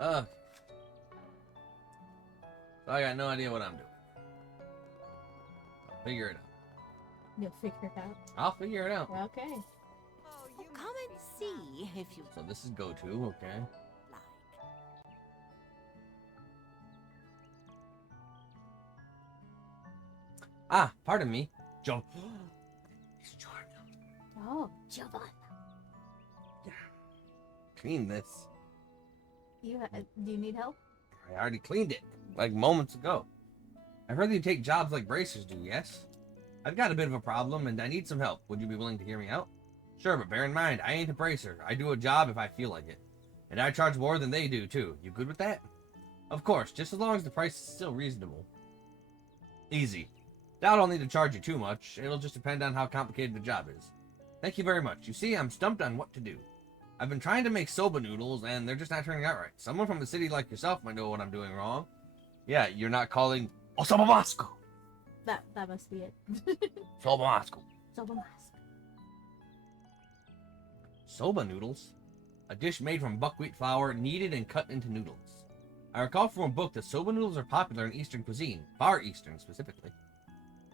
So I got no idea what I'm doing. I'll figure it out. You'll figure it out. I'll figure it out. Okay. Oh, come and see if you So this is go-to, okay. like. Ah, pardon me. Joe. It's Jordan. Oh, Giovanna. Yeah. Clean this. Do you need help? I already cleaned it, like moments ago. I've heard that you take jobs like bracers do, yes? I've got a bit of a problem, and I need some help. Would you be willing to hear me out? Sure, but bear in mind, I ain't a bracer. I do a job if I feel like it. And I charge more than they do, too. You good with that? Of course, just as long as the price is still reasonable. Easy. Doubt I'll need to charge you too much. It'll just depend on how complicated the job is. Thank you very much. You see, I'm stumped on what to do. I've been trying to make soba noodles, and they're just not turning out right. Someone from the city like yourself might know what I'm doing wrong. Yeah, you're not calling Osoba Moscow. That must be it. Soba Moscow. Soba mask. Soba noodles? A dish made from buckwheat flour, kneaded and cut into noodles. I recall from a book that soba noodles are popular in Eastern cuisine, Far Eastern specifically.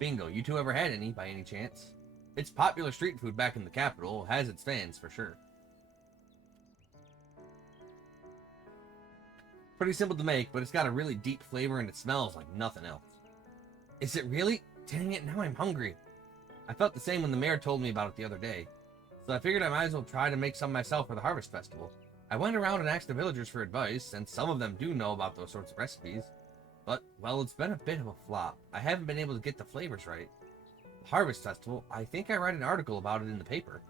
Bingo, you two ever had any by any chance? It's popular street food back in the capital, has its fans for sure. Pretty simple to make, but it's got a really deep flavor and it smells like nothing else. Is it really? Dang it, now I'm hungry. I felt the same when the mayor told me about it the other day. So I figured I might as well try to make some myself for the Harvest Festival. I went around and asked the villagers for advice, and some of them do know about those sorts of recipes. But, well, it's been a bit of a flop. I haven't been able to get the flavors right. The Harvest Festival, I think I read an article about it in the paper.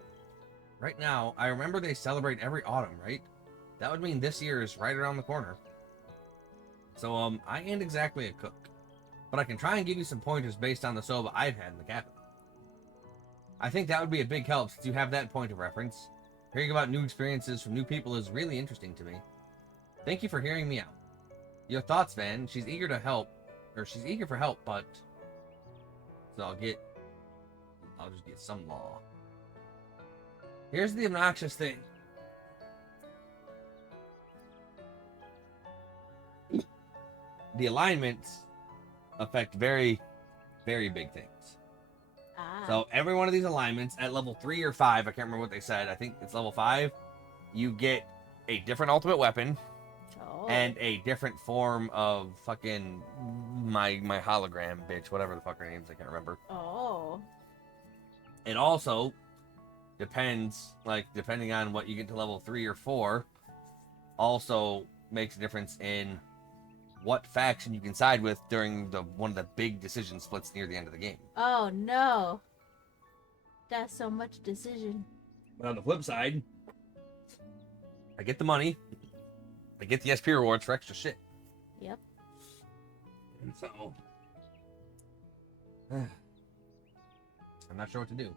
Right now, I remember they celebrate every autumn, right? That would mean this year is right around the corner. So, I ain't exactly a cook. But I can try and give you some pointers based on the soba I've had in the capital. I think that would be a big help since you have that point of reference. Hearing about new experiences from new people is really interesting to me. Thank you for hearing me out. Your thoughts, Van. She's eager to help. Or she's eager for help, but... So I'll just get some law. Here's the obnoxious thing. The alignments affect very, very big things. So every one of these alignments at level 3 or 5, I can't remember what they said, I think it's level 5, you get a different ultimate weapon and a different form of fucking my hologram bitch, whatever the fuck her name is, I can't remember. Oh. It also depends, depending on what you get to level 3 or 4, also makes a difference in what faction you can side with during one of the big decision splits near the end of the game. Oh no. That's so much decision. But on the flip side, I get the money, I get the SP rewards for extra shit. Yep. And so, I'm not sure what to do.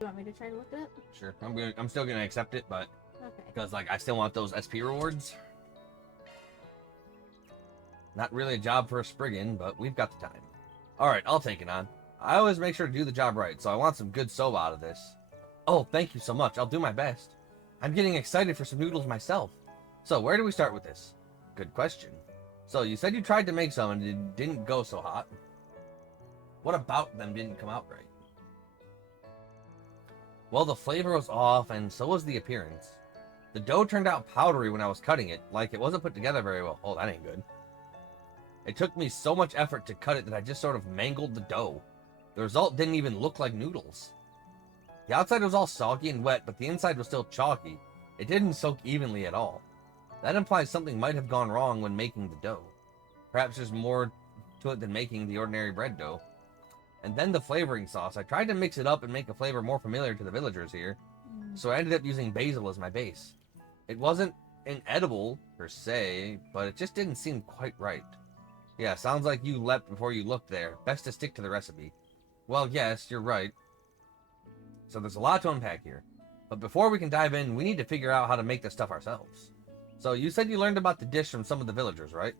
You want me to try to look it up? Sure, I'm still gonna accept it, but Okay. because I still want those SP rewards. Not really a job for a Spriggan, but we've got the time. Alright, I'll take it on. I always make sure to do the job right, so I want some good soba out of this. Oh, thank you so much. I'll do my best. I'm getting excited for some noodles myself. So, where do we start with this? Good question. So, you said you tried to make some and it didn't go so hot. What about them didn't come out right? Well, the flavor was off, and so was the appearance. The dough turned out powdery when I was cutting it, like it wasn't put together very well. Oh, that ain't good. It took me so much effort to cut it that I just sort of mangled the dough. The result didn't even look like noodles. The outside was all soggy and wet, but the inside was still chalky. It didn't soak evenly at all. That implies something might have gone wrong when making the dough. Perhaps there's more to it than making the ordinary bread dough. And then the flavoring sauce. I tried to mix it up and make a flavor more familiar to the villagers here, so I ended up using basil as my base. It wasn't inedible, per se, but it just didn't seem quite right. Yeah, sounds like you leapt before you looked there. Best to stick to the recipe. Well, yes, you're right. So there's a lot to unpack here. But before we can dive in, we need to figure out how to make this stuff ourselves. So you said you learned about the dish from some of the villagers, right?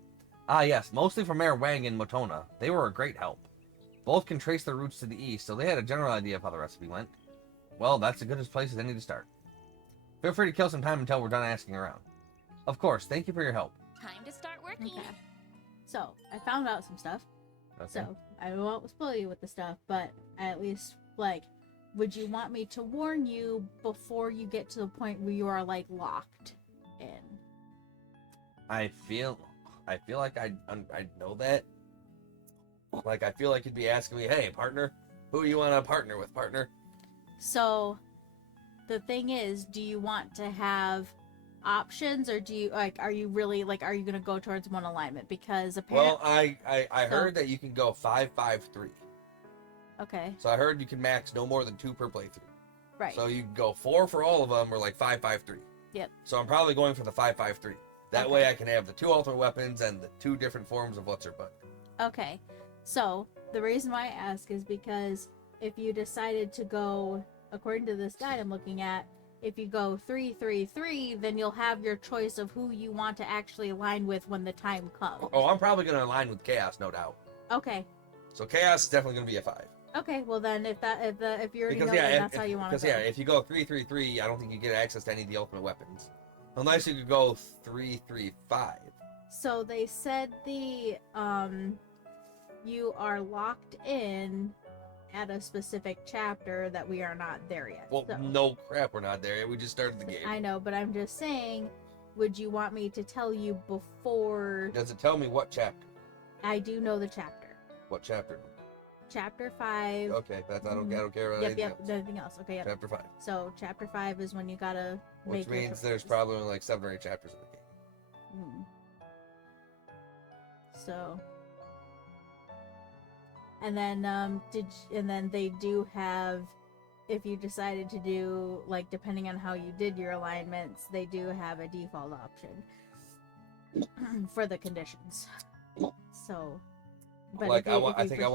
Ah, yes, mostly from Mayor Wang and Motona. They were a great help. Both can trace their roots to the east, so they had a general idea of how the recipe went. Well, that's as good a place as any to start. Feel free to kill some time until we're done asking around. Of course, thank you for your help. Time to start working. Okay. So, I found out some stuff. Okay. So, I won't spoil you with the stuff, but at least, like, would you want me to warn you before you get to the point where you are, like, locked in? I feel like I know that. Like, I feel like you'd be asking me, hey, partner, who you want to partner with, partner? So, the thing is, do you want to have options, or do you, like, are you really, like, are you going to go towards one alignment? Because apparently... Well, I heard that you can go 5-5-3. Okay. So I heard you can max no more than 2 per playthrough. Right. So you can go 4 for all of them, or like 5-5-3. Yep. So I'm probably going for the 5-5-3. That Okay. way I can have the 2 ultimate weapons and the 2 different forms of what's her butt. Okay. So, the reason why I ask is because if you decided to go, according to this guide I'm looking at, if you go 3-3-3, then you'll have your choice of who you want to actually align with when the time comes. Oh, I'm probably going to align with Chaos, no doubt. Okay. So Chaos is definitely going to be a 5. Okay, well then, if you already Because know, then that's how you want to go. Because if you go 3-3-3, I don't think you get access to any of the ultimate weapons. Unless you could go 3-3-5. So they said you are locked in at a specific chapter that we are not there yet. Well, so. no crap, we're not there yet. We just started the game. I know, but I'm just saying, would you want me to tell you before? Does it tell me what chapter? I do know the chapter. What chapter? Chapter 5. Okay, that's, I don't care about anything else. Nothing else. Okay, yep. Chapter 5. So, chapter 5 is when you gotta Which make your means there's choices. probably only like 7 or 8 chapters in the game. So, and then they do have, if you decided to do, like, depending on how you did your alignments, they do have a default option for the conditions. So, but Like, if you, I think I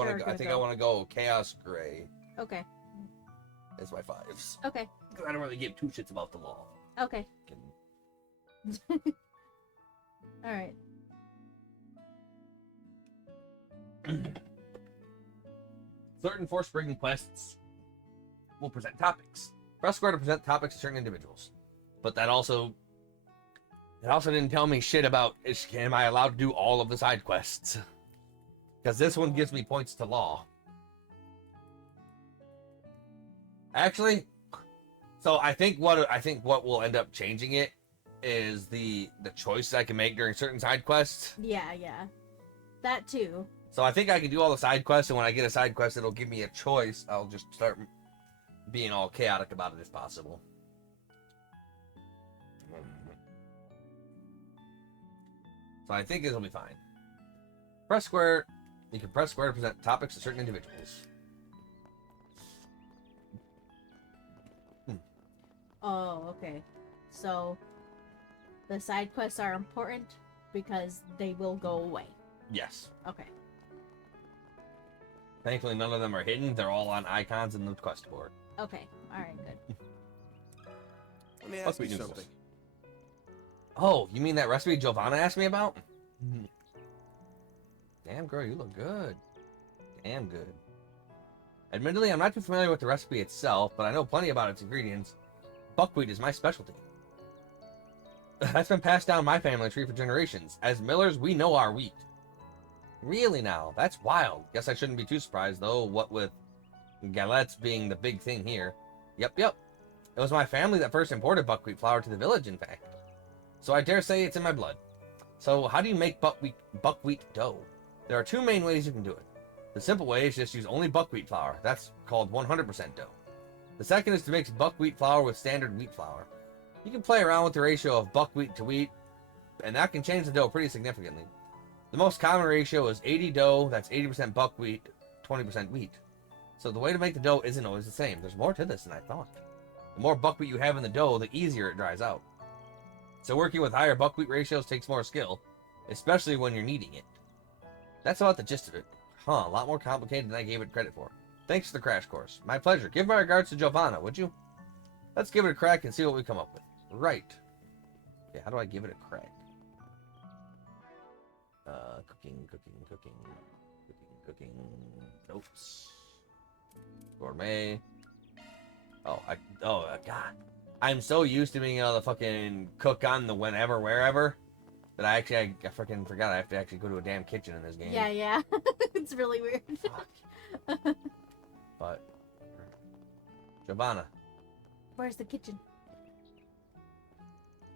want to go Chaos Gray Okay. as my 5s. Okay. Because I don't really give 2 shits about the law. Okay. All right. Certain force-breaking quests will present topics. Press square to present topics to certain individuals. But it also didn't tell me shit about, am I allowed to do all of the side quests? Because this one gives me points to law. Actually, so I think what will end up changing it is the choices I can make during certain side quests. Yeah. That too. So I think I can do all the side quests, and when I get a side quest, it'll give me a choice. I'll just start being all chaotic about it as possible. So I think it'll be fine. Press square. You can press square to present topics to certain individuals. Oh, okay. So the side quests are important because they will go away. Yes. Okay. Thankfully, none of them are hidden. They're all on icons in the quest board. Okay. All right. Good. Let me Fuck ask you we noodles. something. Oh, you mean that recipe Giovanna asked me about? Damn, girl, you look good. Damn good. Admittedly, I'm not too familiar with the recipe itself, but I know plenty about its ingredients. Buckwheat is my specialty. That's been passed down my family tree for generations. As millers, we know our wheat. Really now? That's wild. Guess I shouldn't be too surprised, though, what with galettes being the big thing here. Yep. It was my family that first imported buckwheat flour to the village, in fact. So I dare say it's in my blood. So how do you make buckwheat dough? There are 2 main ways you can do it. The simple way is just use only buckwheat flour. That's called 100% dough. The second is to mix buckwheat flour with standard wheat flour. You can play around with the ratio of buckwheat to wheat, and that can change the dough pretty significantly. The most common ratio is 80 dough, that's 80% buckwheat, 20% wheat. So the way to make the dough isn't always the same. There's more to this than I thought. The more buckwheat you have in the dough, the easier it dries out. So working with higher buckwheat ratios takes more skill, especially when you're kneading it. That's about the gist of it. A lot more complicated than I gave it credit for. Thanks for the crash course. My pleasure. Give my regards to Giovanna, would you? Let's give it a crack and see what we come up with. Right. Okay, how do I give it a crack? Cooking. Notes. Gourmet. God. I'm so used to being able to fucking cook on the whenever, wherever, that I freaking forgot I have to actually go to a damn kitchen in this game. Yeah. It's really weird. Fuck. But, Giovanna, Where's the kitchen?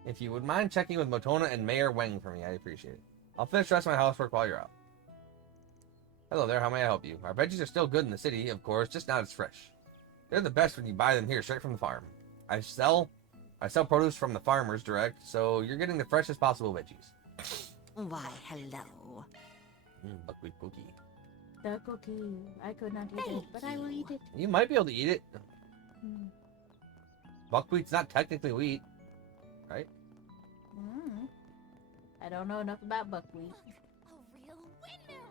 if you would mind checking with Motona and Mayor Weng for me, I'd appreciate it. I'll finish the rest of my housework while you're out. Hello there, how may I help you? Our veggies are still good in the city, of course, just not as fresh. They're the best when you buy them here straight from the farm. I sell produce from the farmers direct, so you're getting the freshest possible veggies. Why, hello. Buckwheat cookie. The cookie. I could not eat it, but I will eat it. You might be able to eat it. Mm. Buckwheat's not technically wheat, right? Mm. I don't know enough about buckwheat. A real windmill.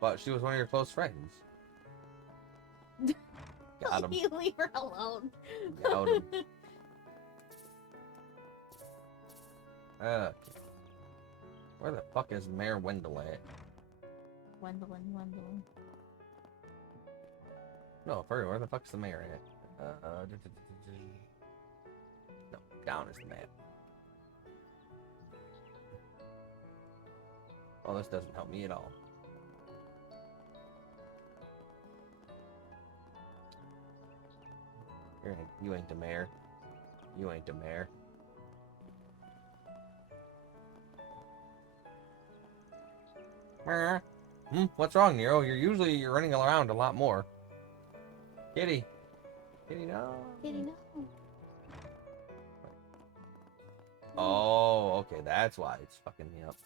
But she was one of your close friends. Got him. You leave her alone. Got him. Where the fuck is Mayor Wendell at? Wendell. No, furry, where the fuck's the mayor at? No, down is the map. Oh, this doesn't help me at all. You ain't the mayor. You ain't the mayor. What's wrong, Nero? You're running around a lot more. Kitty. Kitty, no. Kitty, no. Oh, okay, that's why it's fucking me up.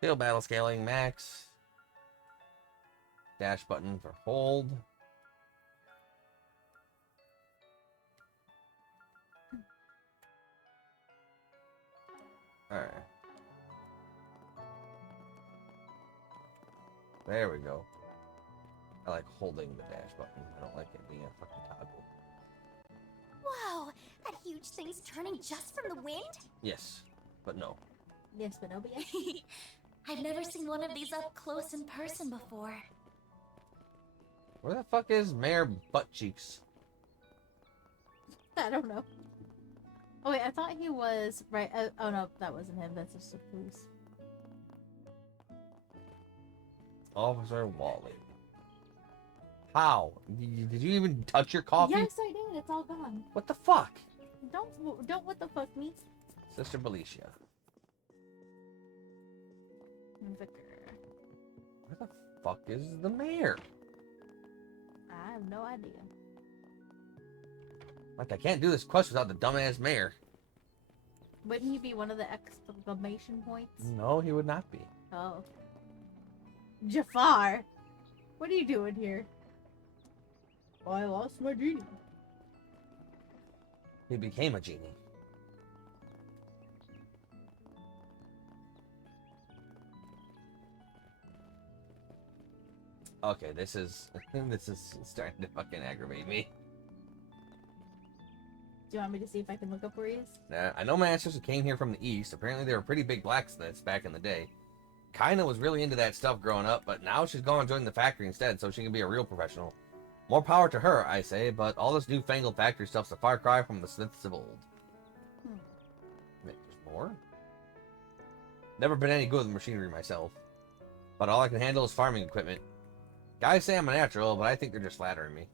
Field battle scaling max. Dash button for hold. Alright. There we go. I like holding the dash button. I don't like it being a fucking toggle. Whoa, that huge thing's turning just from the wind? Yes, but no. Yes, but no, but yes. I've never seen one of these up close in person before. Where the fuck is Mayor Buttcheeks? I don't know. Oh wait, I thought he was right. Oh no, that wasn't him. That's just a police. Officer Wally. How? Did you even touch your coffee? Yes, I did. It's all gone. What the fuck? Don't what the fuck me. Sister Belicia. Vicar. Where the fuck is the mayor? I have no idea. Like, I can't do this quest without the dumbass mayor. Wouldn't he be one of the exclamation points? No, he would not be. Oh. Jafar! What are you doing here? Oh, I lost my genie. He became a genie. Okay, this is starting to fucking aggravate me. Do you want me to see if I can look up where he is? Nah, I know my ancestors came here from the east. Apparently they were pretty big blacksmiths back in the day. Kinda was really into that stuff growing up, but now she's gone and joined the factory instead, so she can be a real professional. More power to her, I say, but all this newfangled factory stuff's a far cry from the smiths of old. Wait, there's more? Never been any good with machinery myself, but all I can handle is farming equipment. Guys say I'm a natural, but I think they're just flattering me.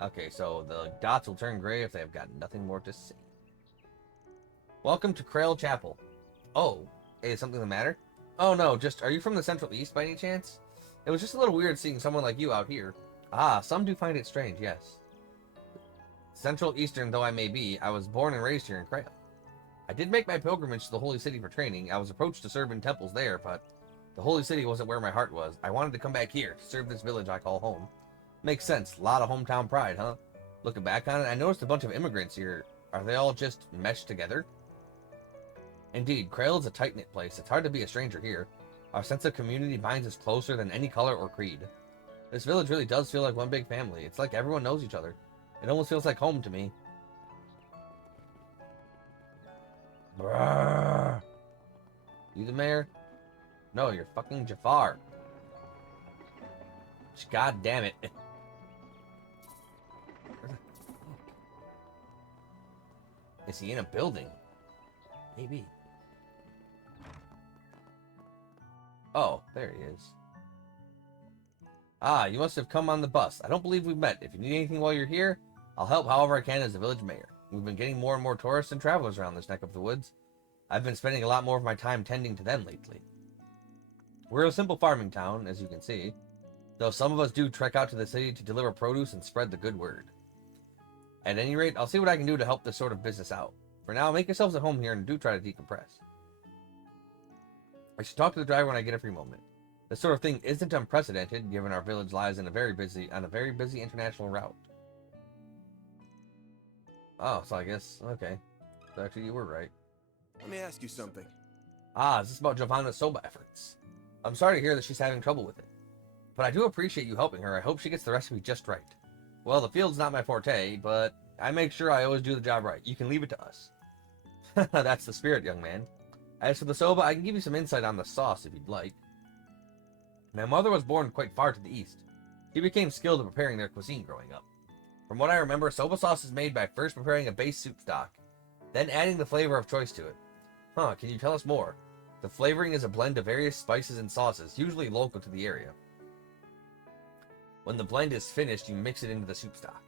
Okay, so the dots will turn gray if they have got nothing more to say. Welcome to Krail Chapel. Oh, hey, is something the matter? Oh no, just, are you from the Central East by any chance? It was just a little weird seeing someone like you out here. Ah, some do find it strange, yes. Central Eastern though I may be, I was born and raised here in Krail. I did make my pilgrimage to the Holy City for training. I was approached to serve in temples there, but the Holy City wasn't where my heart was. I wanted to come back here, to serve this village I call home. Makes sense. A lot of hometown pride, huh? Looking back on it, I noticed a bunch of immigrants here. Are they all just meshed together? Indeed, Krail is a tight-knit place. It's hard to be a stranger here. Our sense of community binds us closer than any color or creed. This village really does feel like one big family. It's like everyone knows each other. It almost feels like home to me. Brrr. You the mayor? No, you're fucking Jafar. God damn it. Is he in a building? Maybe. Oh, there he is. Ah, you must have come on the bus. I don't believe we've met. If you need anything while you're here, I'll help however I can as the village mayor. We've been getting more and more tourists and travelers around this neck of the woods. I've been spending a lot more of my time tending to them lately. We're a simple farming town, as you can see, though some of us do trek out to the city to deliver produce and spread the good word. At any rate, I'll see what I can do to help this sort of business out. For now, make yourselves at home here and do try to decompress. I should talk to the driver when I get a free moment. This sort of thing isn't unprecedented, given our village lies on a very busy international route. Oh, so I guess, okay. So actually, you were right. Let me ask you something. Ah, is this about Giovanna's Soba efforts? I'm sorry to hear that she's having trouble with it. But I do appreciate you helping her. I hope she gets the recipe just right. Well, the field's not my forte, but I make sure I always do the job right. You can leave it to us. That's the spirit, young man. As for the soba, I can give you some insight on the sauce if you'd like. My mother was born quite far to the east. She became skilled at preparing their cuisine growing up. From what I remember, soba sauce is made by first preparing a base soup stock, then adding the flavor of choice to it. Huh, can you tell us more? The flavoring is a blend of various spices and sauces, usually local to the area. When the blend is finished, you mix it into the soup stock.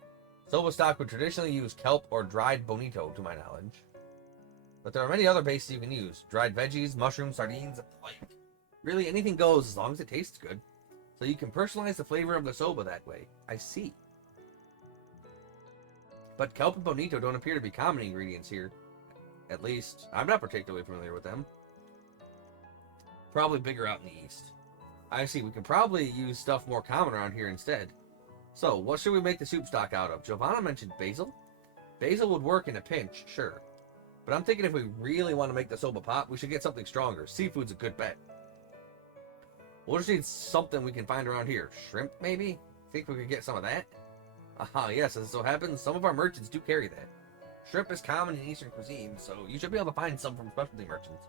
Soba stock would traditionally use kelp or dried bonito, to my knowledge. But there are many other bases you can use. Dried veggies, mushrooms, sardines, and the like. Really, anything goes as long as it tastes good. So you can personalize the flavor of the soba that way. I see. But kelp and bonito don't appear to be common ingredients here. At least, I'm not particularly familiar with them. Probably bigger out in the east. I see, we can probably use stuff more common around here instead. So, what should we make the soup stock out of? Giovanna mentioned basil? Basil would work in a pinch, sure. But I'm thinking if we really want to make the soba pop, we should get something stronger. Seafood's a good bet. We'll just need something we can find around here. Shrimp, maybe? Think we could get some of that? Aha, yes, as it so happens, some of our merchants do carry that. Shrimp is common in Eastern cuisine, so you should be able to find some from specialty merchants.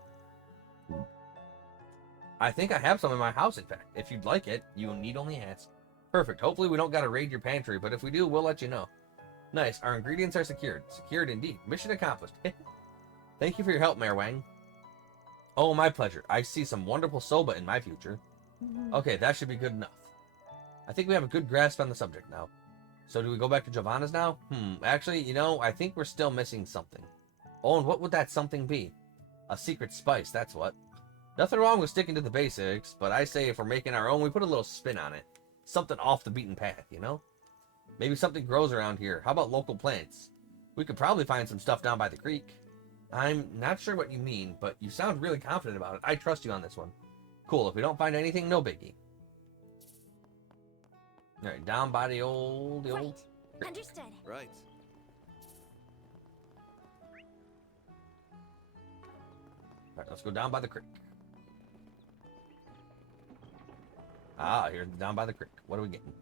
I think I have some in my house, in fact. If you'd like it, you need only ask. Perfect. Hopefully we don't gotta raid your pantry, but if we do, we'll let you know. Nice. Our ingredients are secured. Secured indeed. Mission accomplished. Thank you for your help, Mayor Wang. Oh, my pleasure. I see some wonderful soba in my future. Okay, that should be good enough. I think we have a good grasp on the subject now. So do we go back to Giovanna's now? Actually, you know, I think we're still missing something. Oh, and what would that something be? A secret spice, that's what. Nothing wrong with sticking to the basics, but I say if we're making our own, we put a little spin on it. Something off the beaten path, you know? Maybe something grows around here. How about local plants? We could probably find some stuff down by the creek. I'm not sure what you mean, but you sound really confident about it. I trust you on this one. Cool, if we don't find anything, no biggie. Alright, down by the old... Right. Understood. Right. Alright, let's go down by the creek. Ah, here's down by the creek. What are we getting?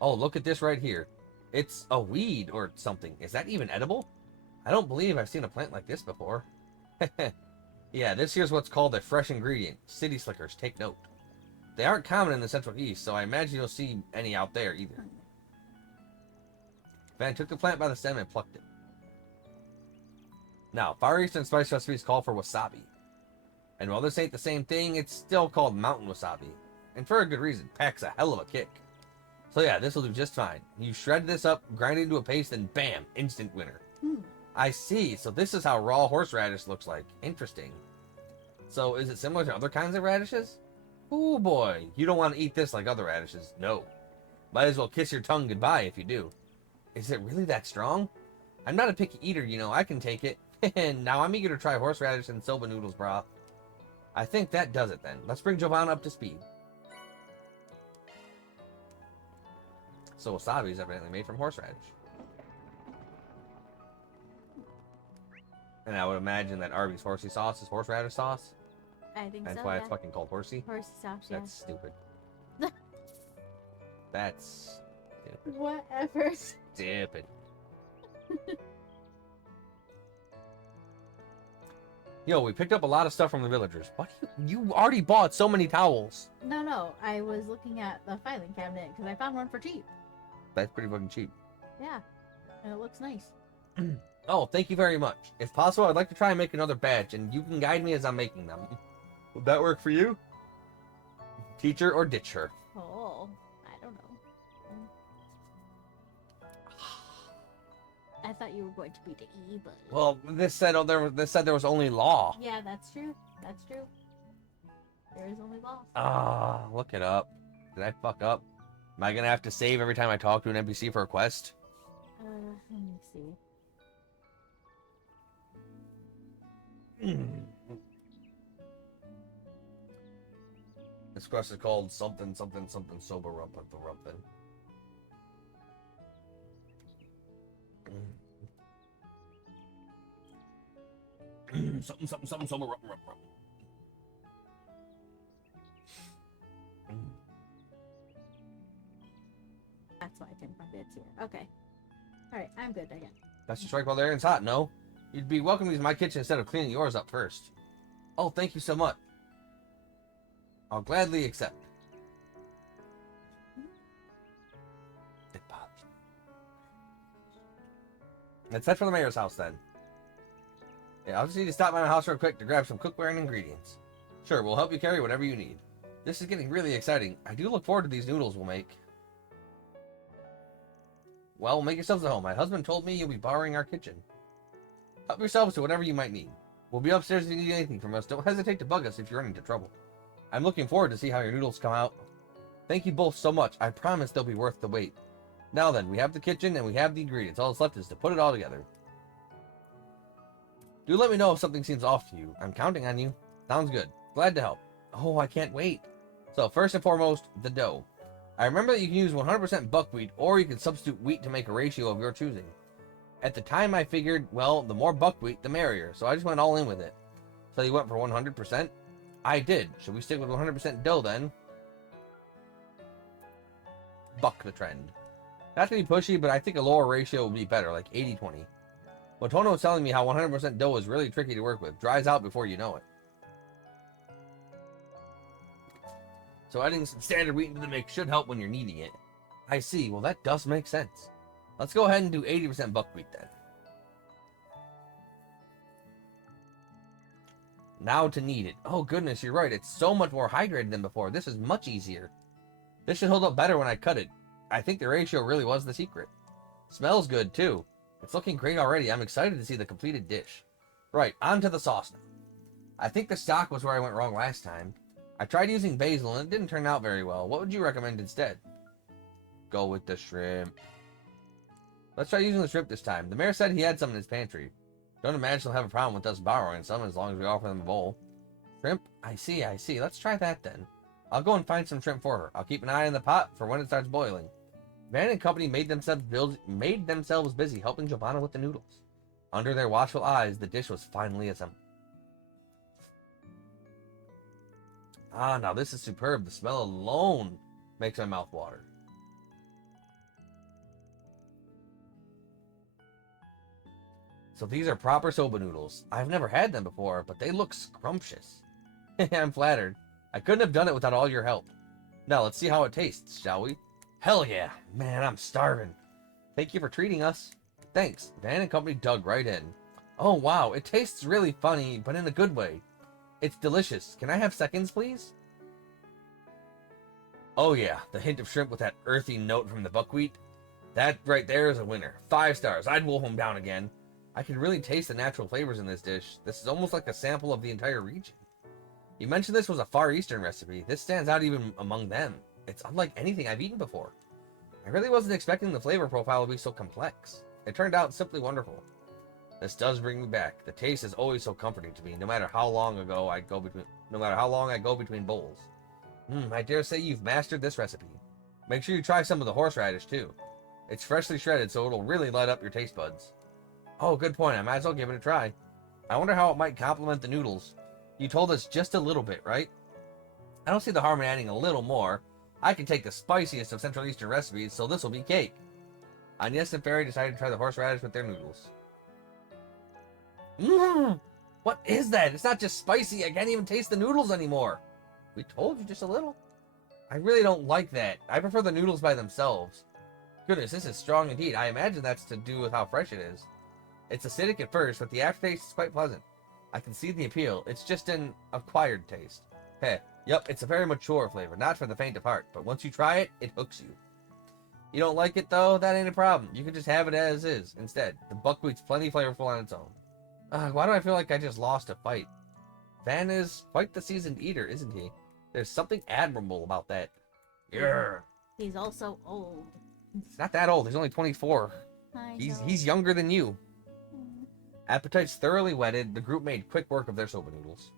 Oh, look at this right here. It's a weed or something. Is that even edible? I don't believe I've seen a plant like this before. Yeah, this here's what's called a fresh ingredient. City slickers, take note. They aren't common in the Central East, so I imagine you'll see any out there either. Van took the plant by the stem and plucked it. Now, Far Eastern spice recipes call for wasabi. And while this ain't the same thing, it's still called mountain wasabi. And for a good reason, packs a hell of a kick. So yeah, this will do just fine. You shred this up, grind it into a paste, and bam, instant winner. I see, so this is how raw horseradish looks like. Interesting. So is it similar to other kinds of radishes? Ooh boy, you don't want to eat this like other radishes, no. Might as well kiss your tongue goodbye if you do. Is it really that strong? I'm not a picky eater, you know, I can take it. And now I'm eager to try horseradish and soba noodles broth. I think that does it then. Let's bring Giovanna up to speed. So wasabi is evidently made from horseradish. And I would imagine that Arby's horsey sauce is horseradish sauce. I think That's so. why Yeah. it's fucking called horsey. Horsey sauce, yeah. That's stupid. That's stupid. Whatever. Stupid. Yo, we picked up a lot of stuff from the villagers. What? You already bought so many towels. No, I was looking at the filing cabinet because I found one for cheap. That's pretty fucking cheap. Yeah. And it looks nice. Oh, thank you very much. If possible, I'd like to try and make another batch, and you can guide me as I'm making them. Would that work for you? Teach her or ditch her? Oh, I don't know. I thought you were going to be the evil. Well, this said there was only law. Yeah, that's true. That's true. There is only law. Look it up. Did I fuck up? Am I gonna have to save every time I talk to an NPC for a quest? Let me see. This quest is called something something something sober rumpin for rumpin. Something something something sober rumpin rumpin. That's why I couldn't find it. It's here. Okay. Alright, I'm good again. That's just right while the iron's hot, no? You'd be welcome to use my kitchen instead of cleaning yours up first. Oh, thank you so much. I'll gladly accept. Let's head for the mayor's house then. Yeah, I'll just need to stop by my house real quick to grab some cookware and ingredients. Sure, we'll help you carry whatever you need. This is getting really exciting. I do look forward to these noodles we'll make. Well, make yourselves at home. My husband told me you'll be borrowing our kitchen. Help yourselves to whatever you might need. We'll be upstairs if you need anything from us. Don't hesitate to bug us if you run into trouble. I'm looking forward to see how your noodles come out. Thank you both so much. I promise they'll be worth the wait. Now then, we have the kitchen and we have the ingredients. All that's left is to put it all together. Do let me know if something seems off to you. I'm counting on you. Sounds good. Glad to help. Oh, I can't wait. So, first and foremost, the dough. I remember that you can use 100% buckwheat, or you can substitute wheat to make a ratio of your choosing. At the time, I figured, well, the more buckwheat, the merrier, so I just went all in with it. So you went for 100%? I did. Should we stick with 100% dough, then? Buck the trend. Not to be pushy, but I think a lower ratio would be better, like 80-20. Watono was telling me how 100% dough is really tricky to work with. Dries out before you know it. So adding some standard wheat into the mix should help when you're kneading it. I see. Well, that does make sense. Let's go ahead and do 80% buckwheat then. Now to knead it. Oh goodness, you're right. It's so much more hydrated than before. This is much easier. This should hold up better when I cut it. I think the ratio really was the secret. Smells good too. It's looking great already. I'm excited to see the completed dish. Right, on to the sauce now. I think the stock was where I went wrong last time. I tried using basil and it didn't turn out very well. What would you recommend instead? Go with the shrimp. Let's try using the shrimp this time. The mayor said he had some in his pantry. Don't imagine he'll have a problem with us borrowing some as long as we offer them a bowl. Shrimp? I see, I see. Let's try that then. I'll go and find some shrimp for her. I'll keep an eye on the pot for when it starts boiling. Van and company made themselves busy helping Giovanna with the noodles. Under their watchful eyes, the dish was finally assembled. Ah, now this is superb. The smell alone makes my mouth water. So these are proper soba noodles. I've never had them before, but they look scrumptious. I'm flattered. I couldn't have done it without all your help. Now let's see how it tastes, shall we? Hell yeah. Man, I'm starving. Thank you for treating us. Thanks. Van and company dug right in. Oh wow, it tastes really funny, but in a good way. It's delicious. Can I have seconds, please? Oh yeah, the hint of shrimp with that earthy note from the buckwheat. That right there is a winner. 5 stars. I'd wolf them down again. I can really taste the natural flavors in this dish. This is almost like a sample of the entire region. You mentioned this was a Far Eastern recipe. This stands out even among them. It's unlike anything I've eaten before. I really wasn't expecting the flavor profile to be so complex. It turned out simply wonderful. This does bring me back. The taste is always so comforting to me, no matter how long I go between bowls. I dare say you've mastered this recipe. Make sure you try some of the horseradish too. It's freshly shredded, so it'll really light up your taste buds. Oh, good point. I might as well give it a try. I wonder how it might complement the noodles. You told us just a little bit, right? I don't see the harm in adding a little more. I can take the spiciest of Central Eastern recipes, so this will be cake. Agnes and Fairy decided to try the horseradish with their noodles. What is that? It's not just spicy. I can't even taste the noodles anymore. We told you just a little. I really don't like that. I prefer the noodles by themselves. Goodness, this is strong indeed. I imagine that's to do with how fresh it is. It's acidic at first, but the aftertaste is quite pleasant. I can see the appeal. It's just an acquired taste. Heh, yep, it's a very mature flavor, not for the faint of heart, but once you try it, it hooks you. You don't like it, though? That ain't a problem. You can just have it as is, instead. The buckwheat's plenty flavorful on its own. Why do I feel like I just lost a fight? Van is quite the seasoned eater, isn't he? There's something admirable about that. Yeah. He's also old. He's not that old. He's only 24. I He's know. he's younger than you. Mm. Appetites thoroughly whetted, the group made quick work of their soba noodles.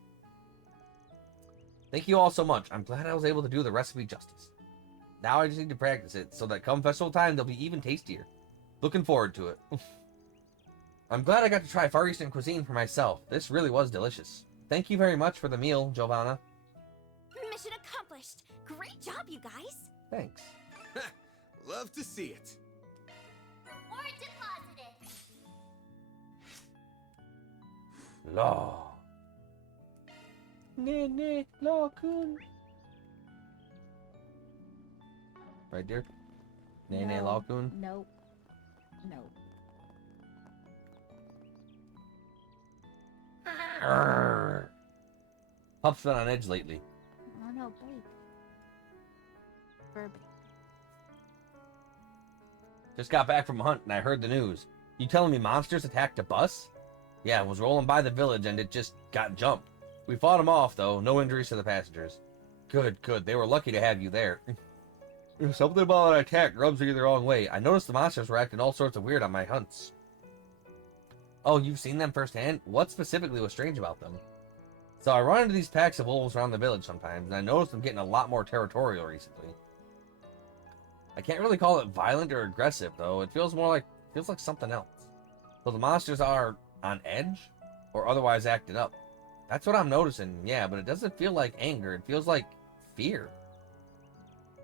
Thank you all so much. I'm glad I was able to do the recipe justice. Now I just need to practice it, so that come festival time, they'll be even tastier. Looking forward to it. I'm glad I got to try Far Eastern cuisine for myself. This really was delicious. Thank you very much for the meal, Giovanna. Mission accomplished. Great job, you guys. Thanks. Love to see it. Reward deposited. Law. Ne, law kun. Right, dear? Ne, law kun. Nope. Nope. Arrgh. Pup's been on edge lately. Oh no, babe. Burby. Just got back from a hunt and I heard the news. You telling me monsters attacked a bus? Yeah, it was rolling by the village and it just got jumped. We fought them off though, no injuries to the passengers. Good, good. They were lucky to have you there. Something about an attack rubs me the wrong way. I noticed the monsters were acting all sorts of weird on my hunts. Oh, you've seen them firsthand? What specifically was strange about them? So I run into these packs of wolves around the village sometimes, and I noticed them getting a lot more territorial recently. I can't really call it violent or aggressive, though. It feels more like something else. So the monsters are on edge, or otherwise acting up. That's what I'm noticing, yeah, but it doesn't feel like anger. It feels like fear.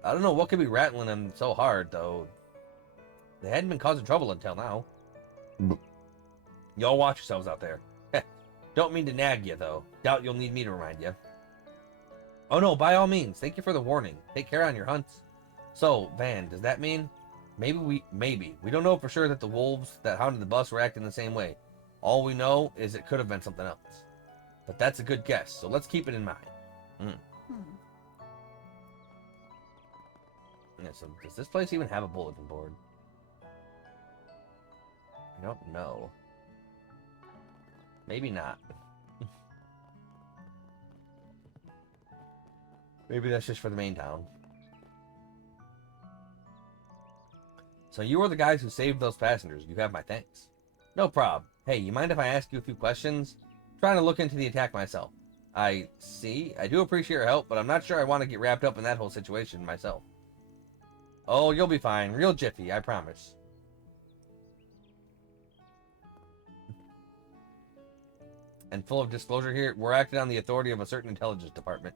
I don't know what could be rattling them so hard, though. They hadn't been causing trouble until now. Y'all watch yourselves out there. Don't mean to nag you, though. Doubt you'll need me to remind you. Oh no, by all means. Thank you for the warning. Take care on your hunts. So, Van, does that mean... Maybe. We don't know for sure that the wolves that hounded the bus were acting the same way. All we know is it could have been something else. But that's a good guess, so let's keep it in mind. Yeah, so does this place even have a bulletin board? I don't know. Maybe not. Maybe that's just for the main town. So you were the guys who saved those passengers. You have my thanks. No prob. Hey, you mind if I ask you a few questions? I'm trying to look into the attack myself. I see. I do appreciate your help, but I'm not sure I want to get wrapped up in that whole situation myself. Oh, you'll be fine. Real jiffy, I promise. And full of disclosure here, we're acting on the authority of a certain intelligence department.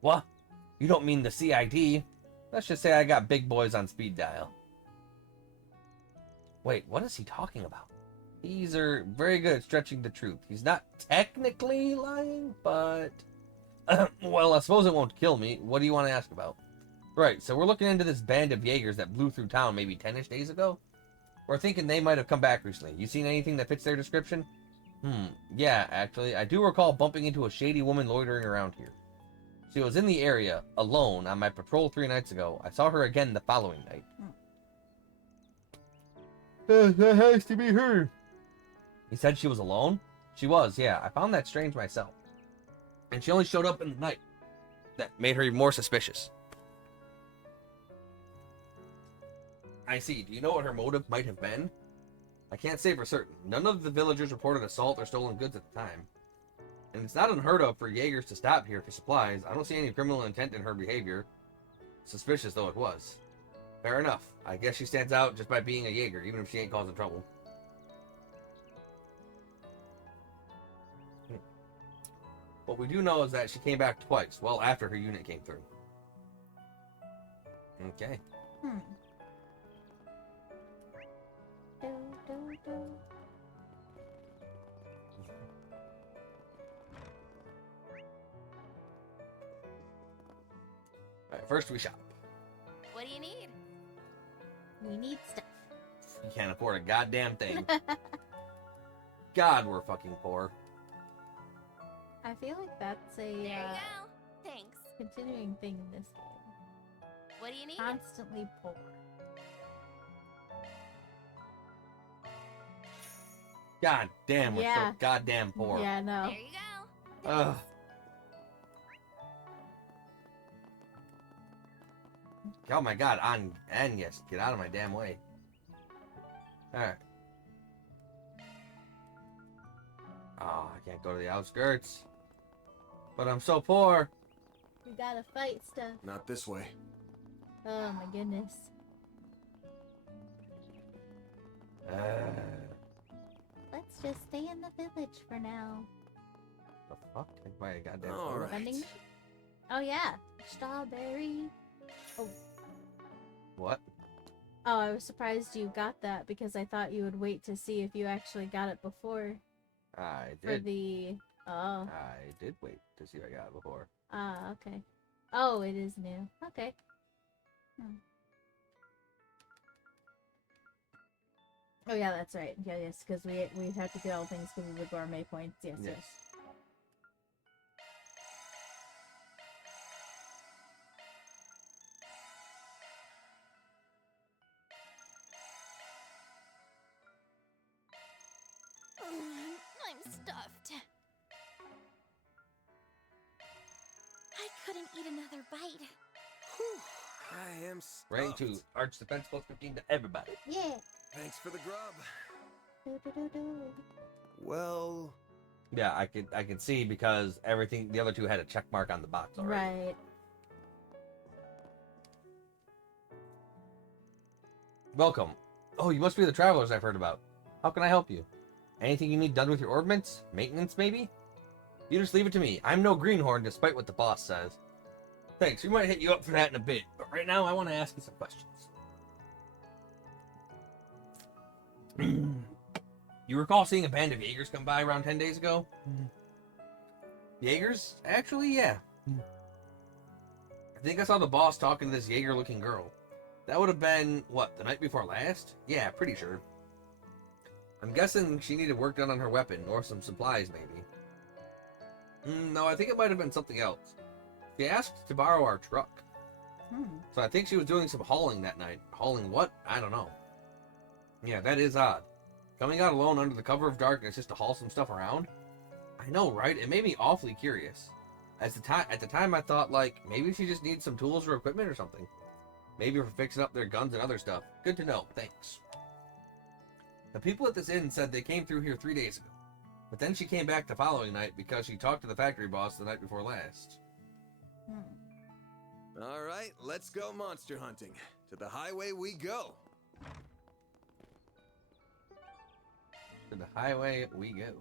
What? You don't mean the CID? Let's just say I got big boys on speed dial. Wait, what is he talking about? He's very good at stretching the truth. He's not technically lying, but... well, I suppose it won't kill me. What do you want to ask about? Right, so we're looking into this band of Jaegers that blew through town maybe 10-ish days ago? We're thinking they might have come back recently. You seen anything that fits their description? Yeah, actually, I do recall bumping into a shady woman loitering around here. She was in the area, alone, on my patrol 3 nights ago. I saw her again the following night. That has to be her. He said she was alone? She was, yeah. I found that strange myself. And she only showed up in the night. That made her even more suspicious. I see. Do you know what her motive might have been? I can't say for certain. None of the villagers reported assault or stolen goods at the time. And it's not unheard of for Jaegers to stop here for supplies. I don't see any criminal intent in her behavior. Suspicious though it was. Fair enough. I guess she stands out just by being a Jaeger, even if she ain't causing trouble. What we do know is that she came back twice, well after her unit came through. Okay. Alright, first we shop. What do you need? We need stuff. You can't afford a goddamn thing. God, we're fucking poor. I feel like that's There a you go. Thanks. continuing thing in this game. What do you need? Constantly poor. God damn, we're Yeah. so goddamn poor. Yeah, no. There you go. Ugh. Oh my god, and yes, get out of my damn way. Alright. Oh, I can't go to the outskirts. But I'm so poor. We gotta fight stuff. Not this way. Oh my goodness. Let's just stay in the village for now. The fuck? Take my goddamn All phone. right. Vending machine? Oh yeah, strawberry. Oh, What? oh, I was surprised you got that because I thought you would wait to see if you actually got it before I for did. the. Oh, I did wait to see if I got it before. okay. Oh, it is new. Okay. Oh yeah, that's right. Yeah, yes, because we have to get all things because of the gourmet points. Yes, yes. I'm stuffed. I couldn't eat another bite. Whew, I am stuffed. Ready to arch defense plus 15 to everybody. Yeah. Thanks for the grub. Do, do, do, do. Well, Yeah, I could see because everything the other two had a check mark on the box already. Right. Welcome. Oh, you must be the travelers I've heard about. How can I help you? Anything you need done with your ordnance? Maintenance, maybe? You just leave it to me. I'm no greenhorn, despite what the boss says. Thanks, we might hit you up for that in a bit, but right now I want to ask you some questions. You recall seeing a band of Jaegers come by around 10 days ago? Jaegers? Actually, yeah. I think I saw the boss talking to this Jaeger-looking girl. That would have been, what, the night before last? Yeah, pretty sure. I'm guessing she needed work done on her weapon, or some supplies, maybe. No, I think it might have been something else. She asked to borrow our truck. So I think she was doing some hauling that night. Hauling what? I don't know. Yeah, that is odd. Coming out alone under the cover of darkness just to haul some stuff around? I know, right? It made me awfully curious. At the time I thought, like, maybe she just needs some tools or equipment or something. Maybe for fixing up their guns and other stuff. Good to know, thanks. The people at this inn said they came through here 3 days ago. But then she came back the following night because she talked to the factory boss the night before last. all right, let's go monster hunting. To the highway we go. To the highway we go.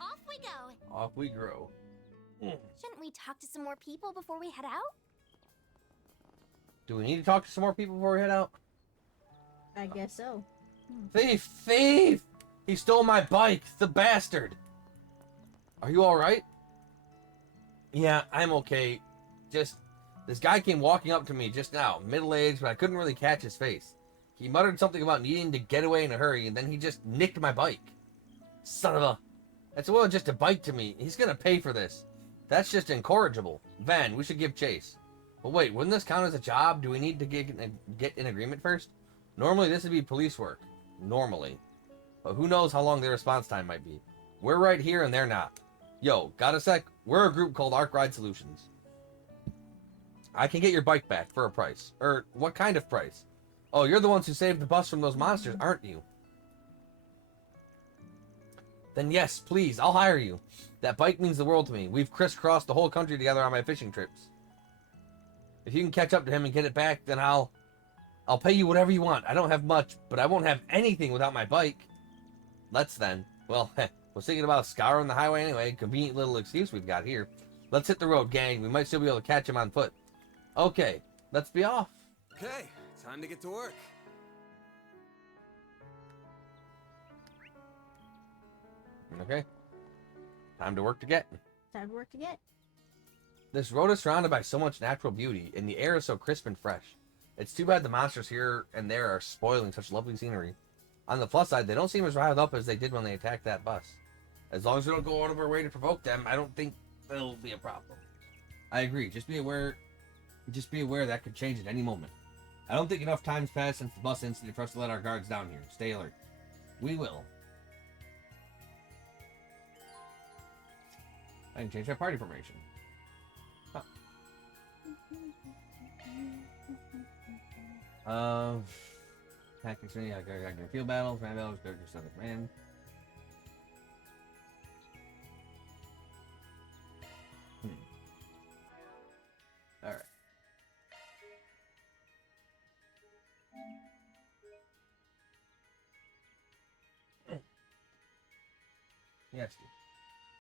Off we go. Off we grow. Shouldn't we talk to some more people before we head out? Do we need to talk to some more people before we head out? I guess so. Thief! Thief! He stole my bike! The bastard! Are you alright? Yeah, I'm okay. Just, this guy came walking up to me just now, middle-aged, but I couldn't really catch his face. He muttered something about needing to get away in a hurry, and then he just nicked my bike. Son of a... That's more than just a bike to me. He's gonna pay for this. That's just incorrigible. Van, we should give chase. But wait, wouldn't this count as a job? Do we need to get an agreement first? Normally, this would be police work. Normally. But who knows how long their response time might be. We're right here and they're not. Yo, got a sec? We're a group called Arc Ride Solutions. I can get your bike back for a price. What kind of price? Oh, you're the ones who saved the bus from those monsters, aren't you? Then yes, please, I'll hire you. That bike means the world to me. We've crisscrossed the whole country together on my fishing trips. If you can catch up to him and get it back, then I'll pay you whatever you want. I don't have much, but I won't have anything without my bike. Let's then. Well, was thinking about scouring the highway anyway. Convenient little excuse we've got here. Let's hit the road, gang. We might still be able to catch him on foot. Okay, let's be off. Okay, time to get to work. Okay. Time to work to get. Time to work to get. This road is surrounded by so much natural beauty, and the air is so crisp and fresh. It's too bad the monsters here and there are spoiling such lovely scenery. On the plus side, they don't seem as riled up as they did when they attacked that bus. As long as we don't go out of our way to provoke them, I don't think it'll be a problem. I agree. Just be aware that could change at any moment. I don't think enough time's passed since the bus incident for us to let our guards down here. Stay alert. We will. I can change my party formation. Huh. Tactics, yeah, I can field battles, man battles, go to Southern Man. Alright. Yes, dude.